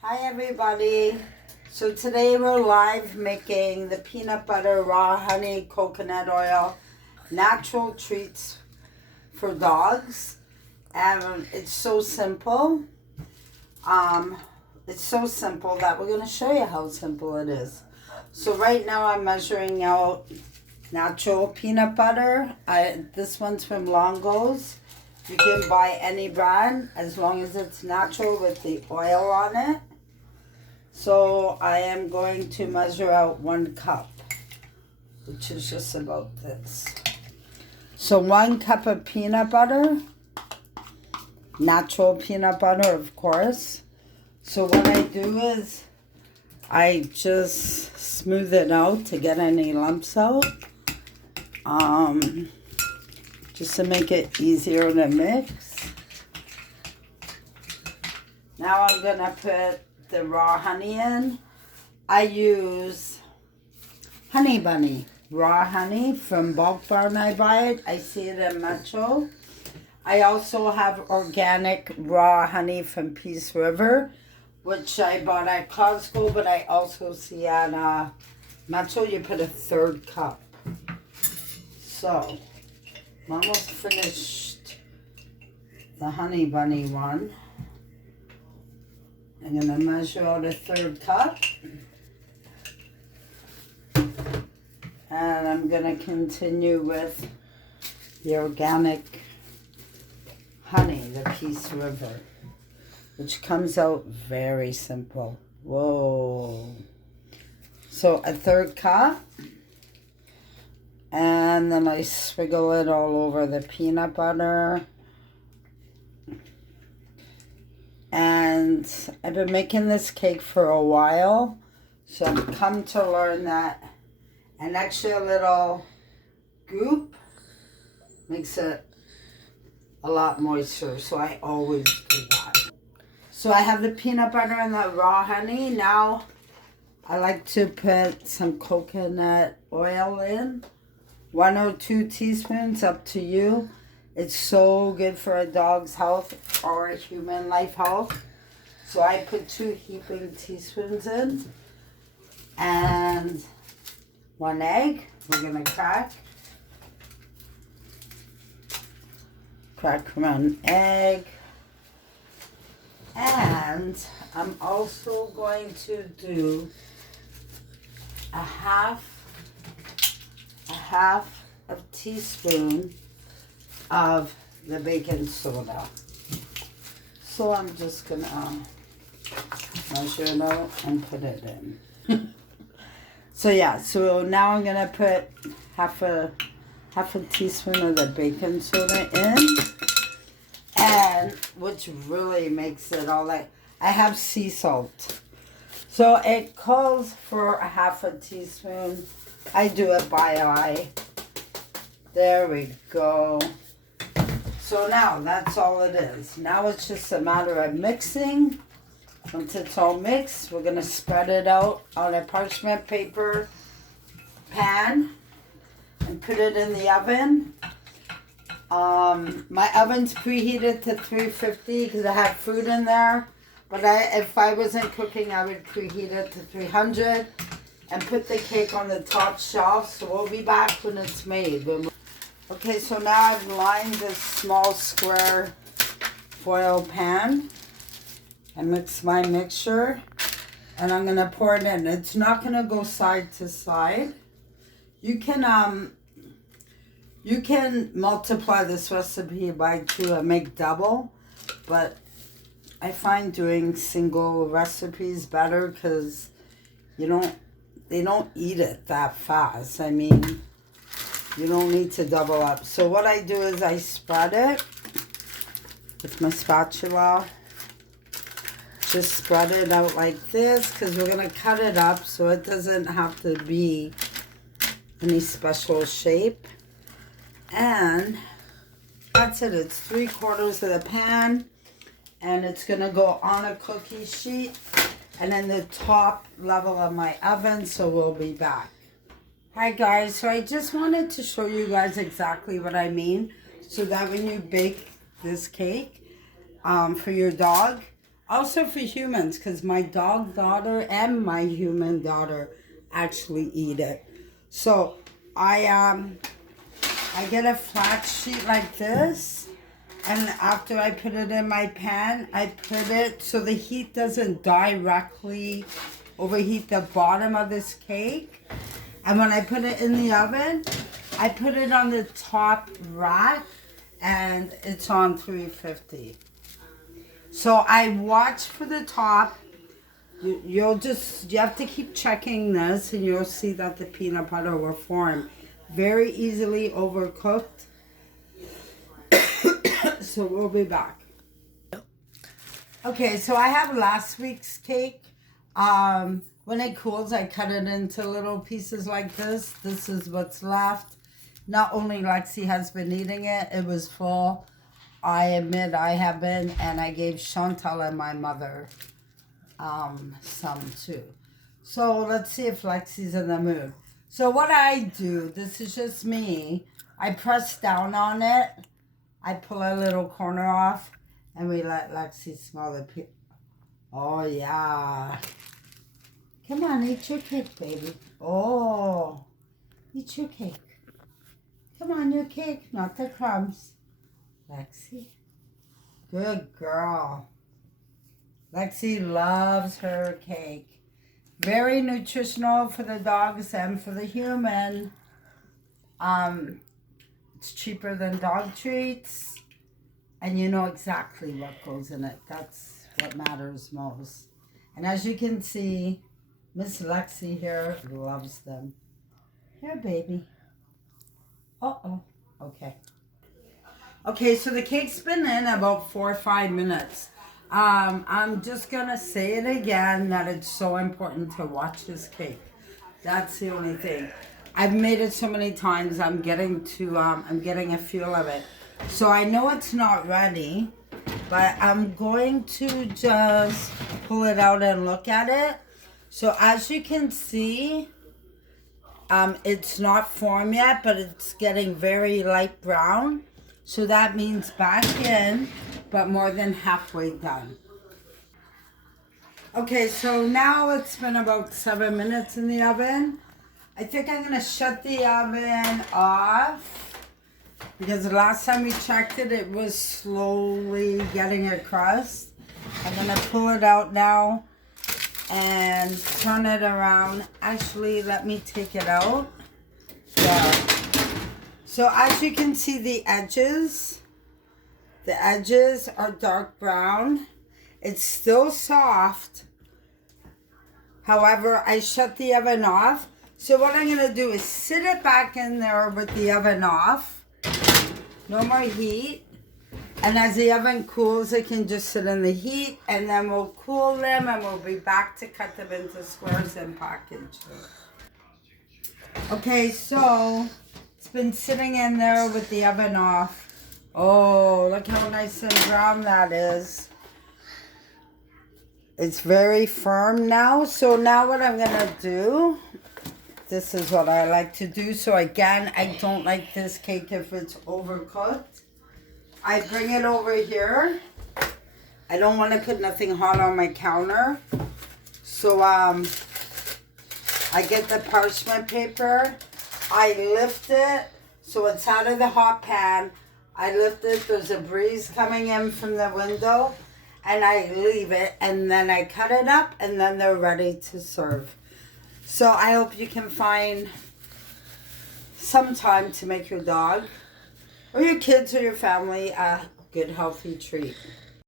Hi everybody. So today we're live making the peanut butter, raw honey, coconut oil, natural treats for dogs. And it's so simple. It's so simple that we're going to show you how simple it is. So right now I'm measuring out natural peanut butter. This one's from Longo's. You can buy any brand as long as it's natural with the oil on it. So I am going to measure out 1 cup, which is just about this. So 1 cup of peanut butter, natural peanut butter, of course. So what I do is I just smooth it out to get any lumps out. Just to make it easier to mix. Now I'm gonna put the raw honey in. I use Honey Bunny raw honey from Bulk Barn. I buy it. I see it in Metro. I also have organic raw honey from Peace River, which I bought at Costco, but I also see at Metro. You put a 1/3 cup. So I'm almost finished the Honey Bunny one. I'm going to measure out a 1/3 cup. And I'm going to continue with the organic honey, the Peace River, which comes out very simple. Whoa. So a 1/3 cup. And then I swiggle it all over the peanut butter. And I've been making this cake for a while. So I've come to learn that an extra little goop makes it a lot moister. So I always do that. So I have the peanut butter and the raw honey. Now I like to put some coconut oil in. 1 or 2 teaspoons, up to you. It's so good for a dog's health or a human life health. So I put 2 heaping teaspoons in. And 1 egg. We're going to crack. Crack 1 egg. And I'm also going to do a half a teaspoon of the baking soda. So I'm just gonna measure it out and put it in. So yeah, so now I'm gonna put half a teaspoon of the baking soda in, and which really makes it all like, I have sea salt. So it calls for a half a teaspoon. I do it by eye. There we go. So now that's all it is. Now it's just a matter of mixing. Once it's all mixed, we're going to spread it out on a parchment paper pan and put it in the oven. My oven's preheated to 350 because I have food in there. But if I wasn't cooking, I would preheat it to 300 and put the cake on the top shelf. So we'll be back when it's made. Okay, so now I've lined this small square foil pan. I mix my mixture and I'm going to pour it in. It's not going to go side to side. You can multiply this recipe by 2 and make double, but I find doing single recipes better because they don't eat it that fast. I mean, you don't need to double up. So what I do is I spread it with my spatula. Just spread it out like this because we're going to cut it up so it doesn't have to be any special shape. And that's it. It's 3/4 of the pan. And it's going to go on a cookie sheet and then the top level of my oven. So we'll be back. Hi guys, so I just wanted to show you guys exactly what I mean so that when you bake this cake for your dog, Also for humans, because my dog daughter and my human daughter actually eat it. So I get a flat sheet like this, and after I put it in my pan, I put it so the heat doesn't directly overheat the bottom of this cake. And when I put it in the oven, I put it on the top rack, and it's on 350. So I watch for the top. You have to keep checking this, and you'll see that the peanut butter will form. Very easily overcooked. So we'll be back. Okay, so I have last week's cake. When it cools, I cut it into little pieces like this. This is what's left. Not only Lexi has been eating it, it was full. I admit I have been, and I gave Chantal and my mother some too. So let's see if Lexi's in the mood. So what I do, this is just me, I press down on it, I pull a little corner off, and we let Lexi smell the Oh yeah. Come on, eat your cake, baby. Oh, eat your cake. Come on, your cake, not the crumbs. Lexi. Good girl. Lexi loves her cake. Very nutritional for the dogs and for the human. It's cheaper than dog treats. And you know exactly what goes in it. That's what matters most. And as you can see, Miss Lexi here loves them. Here, baby. Uh-oh. Okay. Okay, so the cake's been in about 4 or 5 minutes. I'm just going to say it again that it's so important to watch this cake. That's the only thing. I've made it so many times, I'm getting a feel of it. So I know it's not ready, but I'm going to just pull it out and look at it. So as you can see, it's not formed yet, but it's getting very light brown. So that means back in, but more than halfway done. Okay, so now it's been about 7 minutes in the oven. I think I'm gonna shut the oven off because the last time we checked it, it was slowly getting a crust. I'm gonna pull it out now and turn it around. Actually, let me take it out. Yeah. So as you can see, the edges are dark brown. It's still soft. However, I shut the oven off. So what I'm going to do is sit it back in there with the oven off. No more heat. And as the oven cools, it can just sit in the heat. And then we'll cool them and we'll be back to cut them into squares and package them. Okay, so it's been sitting in there with the oven off. Oh, look how nice and brown that is. It's very firm now. So now what I'm going to do, this is what I like to do. So again, I don't like this cake if it's overcooked. I bring it over here. I don't want to put nothing hot on my counter. So I get the parchment paper. I lift it so it's out of the hot pan. I lift it. There's a breeze coming in from the window. And I leave it. And then I cut it up. And then they're ready to serve. So I hope you can find some time to make your dog or your kids or your family a good healthy treat.